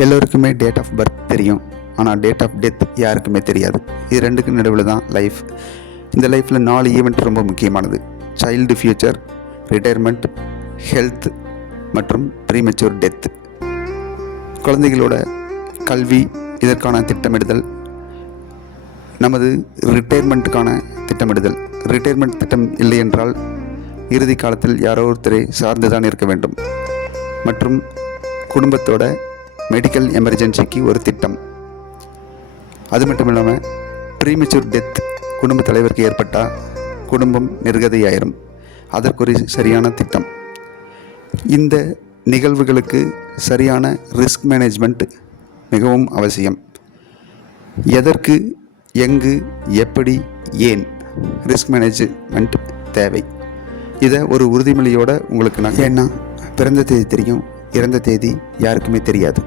எல்லோருக்குமே date of birth தெரியும், ஆனால் டேட் ஆஃப் டெத் யாருக்குமே தெரியாது. இது ரெண்டுக்கும் நடுவில் தான் லைஃப். இந்த லைஃப்பில் 4 ஈவெண்ட் ரொம்ப முக்கியமானது: சைல்டு ஃப்யூச்சர், ரிட்டையர்மெண்ட், ஹெல்த் மற்றும் ப்ரீமெச்சூர் டெத். குழந்தைகளோட கல்வி, இதற்கான திட்டமிடுதல், நமது ரிட்டையர்மெண்ட்டுக்கான திட்டமிடுதல். ரிட்டையர்மெண்ட் திட்டம் இல்லை என்றால் இறுதி காலத்தில் யாரோ ஒருத்தரை சார்ந்து தான் இருக்க வேண்டும். மற்றும் குடும்பத்தோட மெடிக்கல் எமர்ஜென்சிக்கு ஒரு திட்டம். அது மட்டும் இல்லாமல் ப்ரீமெச்சூர் டெத் குடும்ப தலைவருக்கு ஏற்பட்டால் குடும்பம் நிர்கதியாயிரும். அதற்கொரு சரியான திட்டம். இந்த நிகழ்வுகளுக்கு சரியான ரிஸ்க் மேனேஜ்மெண்ட் மிகவும் அவசியம். எதற்கு, எங்கு, எப்படி, ஏன் ரிஸ்க் மேனேஜ்மெண்ட் தேவை? இதை ஒரு உறுதிமொழியோடு உங்களுக்கு நான், ஏன்னா பிறந்த தேதி தெரியும், இறந்த தேதி யாருக்குமே தெரியாது.